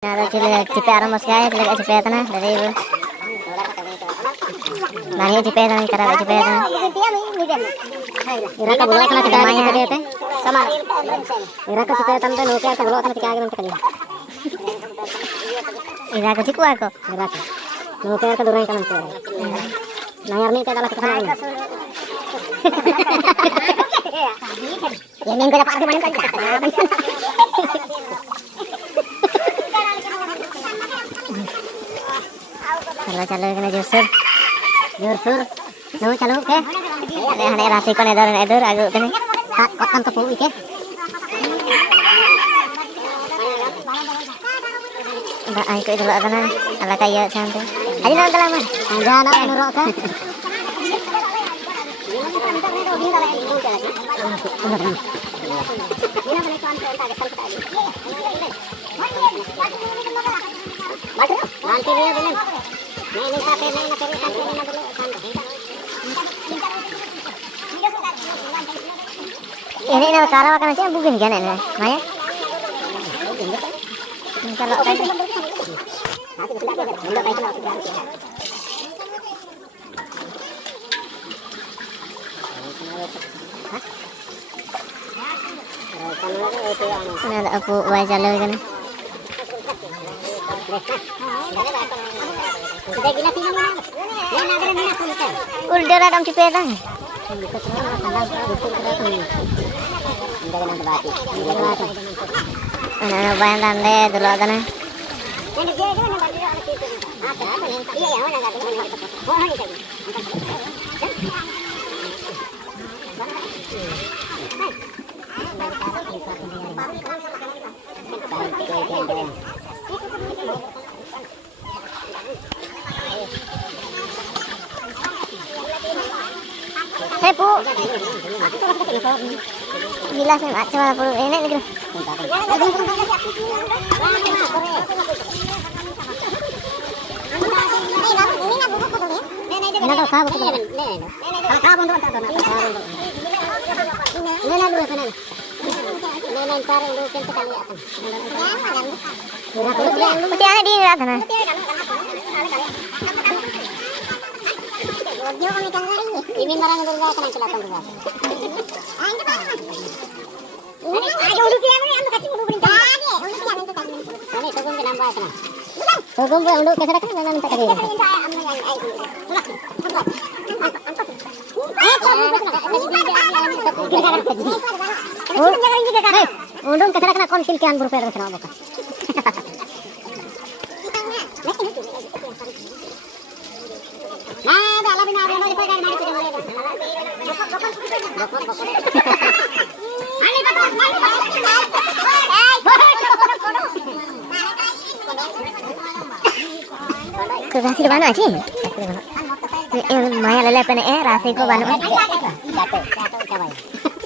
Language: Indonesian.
Naro cipe aram moskaya cipe cipe tanah dari ibu. Nani cipe tanah kara cipe tanah. Ira ka bulai kana cipe cipe teh. Sama. Ira ka cipe tanah nuke ka bulai kana cipe agi nanti kali. Ira ka ciku ako. Ira ka. Nuke ka durai kana cipe. Nayar ni ka dalah kana ini. Yang ko dapat di mana kan. चलो चलो जोर जोर नो चलो के अरे हने राशि को इधर आगे उतने कथन तो पूरी के आई को इधर आना अल्लाह का ये चांते अरे ना तला मन जाना नरो का nanti dia dengan नहीं साथे नहीं ना करे साथे नहीं ना बोले ini na cara makan sih bukan kan ini Maya kalau kayak ada aku wajah lagi kan udah adam cipe tang anak bayang tande dulu ada nih Hei Bu, gila sih mak cuma perlu ini gitu. Ini marang dulu kan kita tunggu dulu. Ah itu apa? Ini ada udah kian ini anda kasih udah perintah. Udah kian itu kan. Ini tunggu ke nambah sana. Tunggu udah ke sana kan nggak minta kasih. Udah ke sana kan konsil kian berupaya ke sana apa? Rashi ke mana sih? Maya lele pene rashi ko banu.